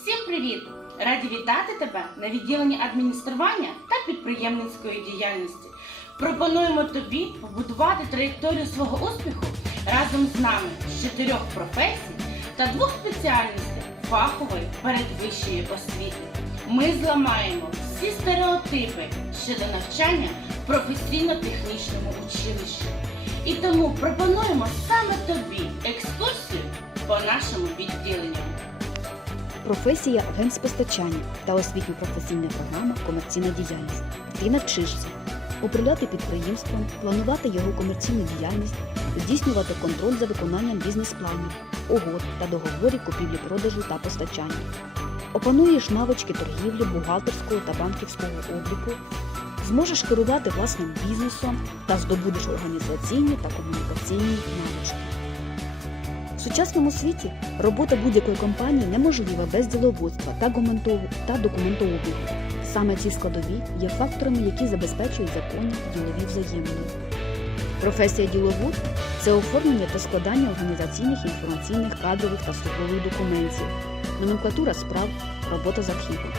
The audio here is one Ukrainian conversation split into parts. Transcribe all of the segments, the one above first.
Всім привіт! Раді вітати тебе на відділенні адміністрування та підприємницької діяльності. Пропонуємо тобі побудувати траєкторію свого успіху разом з нами з чотирьох професій та двох спеціальностей фахової передвищої освіти. Ми зламаємо всі стереотипи щодо навчання в професійно-технічному училищі. І тому пропонуємо саме тобі екскурсію по нашому відділенню. Професія агент з та освітньо-професійна програма Комерційна діяльність. Ти навчишся управляти підприємством, планувати його комерційну діяльність, здійснювати контроль за виконанням бізнес-планів, угод та договорів купівлі-продажу та постачання. Опануєш навички торгівлі, бухгалтерського та банківського обліку, зможеш керувати власним бізнесом та здобудеш організаційні та комунікаційні навички. В сучасному світі робота будь-якої компанії неможлива без діловодства та та документообігу. Саме ці складові є факторами, які забезпечують законні ділові взаємини. Професія діловод це оформлення та складання організаційних, інформаційних, кадрових та службових документів, номенклатура справ, робота з архівом.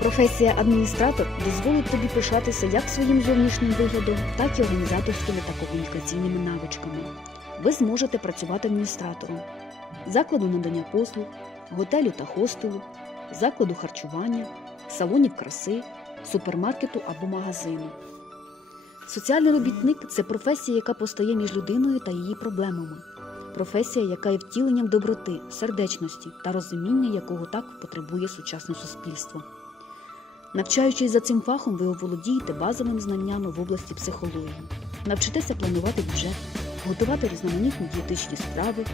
Професія адміністратор дозволить тобі пишатися як своїм зовнішнім виглядом, так і організаторськими та комунікаційними навичками. Ви зможете працювати адміністратором закладу надання послуг, готелю та хостелу, закладу харчування, салонів краси, супермаркету або магазину. Соціальний робітник це професія, яка постає між людиною та її проблемами. Професія, яка є втіленням доброти, сердечності та розуміння, якого так потребує сучасне суспільство. Навчаючись за цим фахом, ви оволодієте базовими знаннями в області психології, навчитеся планувати бюджет, готувати різноманітні дієтичні страви,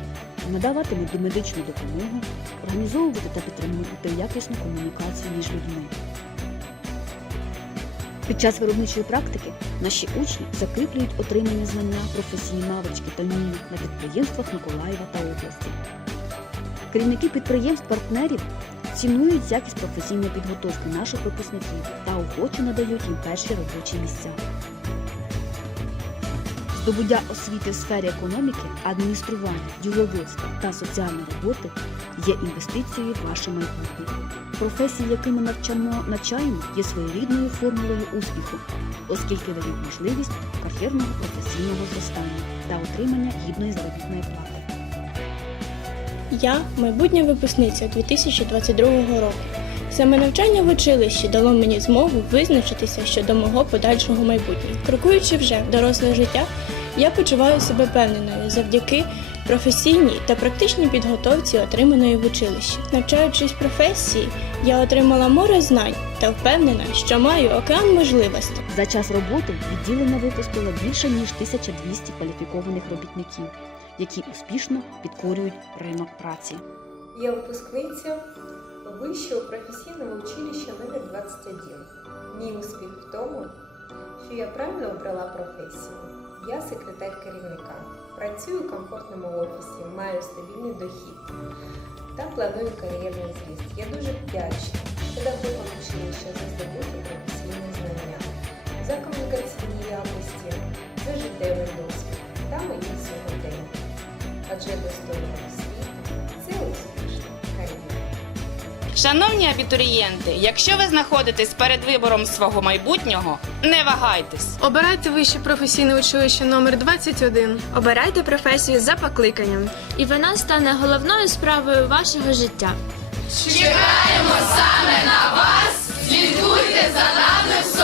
надавати медичну допомогу, організовувати та підтримувати якісну комунікацію між людьми. Під час виробничої практики наші учні закріплюють отримання знання, професійні навички та вміння на підприємствах Миколаєва та області. Керівники підприємств-партнерів цінують якість професійної підготовки наших випускників та охоче надають їм перші робочі місця. Здобуття освіти в сфері економіки, адміністрування, діловодства та соціальної роботи є інвестицією в ваше майбутнє. Професії, якими навчаємо, навчаємо, є своєрідною формулою успіху, оскільки дають можливість кар'єрного професійного зростання та отримання гідної заробітної плати. Я майбутня випускниця 2022 року. Саме навчання в училищі дало мені змогу визначитися щодо мого подальшого майбутнього. Крокуючи вже в доросле життя, я почуваю себе певненою завдяки професійній та практичній підготовці, отриманої в училищі. Навчаючись професії, я отримала море знань та впевнена, що маю океан можливостей. За час роботи відділення випустило більше ніж 1200 кваліфікованих робітників, які успішно підкорюють ринок праці. Я випускниця вищого професійного училища номер 21. Мій успіх в тому, що я правильно обрала професію. Я секретар керівника. Працюю в комфортному офісі, маю стабільний дохід та планую кар'єрний зріст. Я дуже вдячна педагогам училища за здобуті професійні знання, за комунікаційні якості, за життєвий досвід та мої сьогодення. Адже достойна Шановні абітурієнти, якщо ви знаходитесь перед вибором свого майбутнього, не вагайтесь. Обирайте вище професійне училище номер 21. Обирайте професію за покликанням. і вона стане головною справою вашого життя. Чекаємо саме на вас. Слідкуйте за нами в.